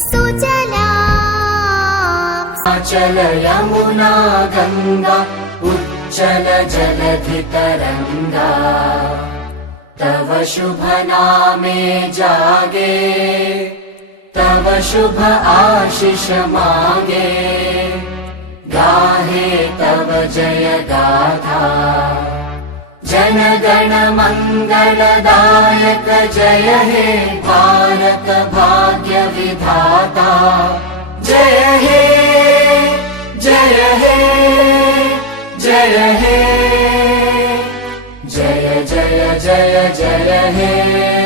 सुजला अचल यमुना गंगा उच्चल जलधि तरंगा तव शुभ नामे जागे तव शुभ आशीष मागे गाहे तव जय गाथा जन गण मंगलदायक जय हे भारत भाग्य विधाता जय हे जय हे जय हे जय जय जय जय हे।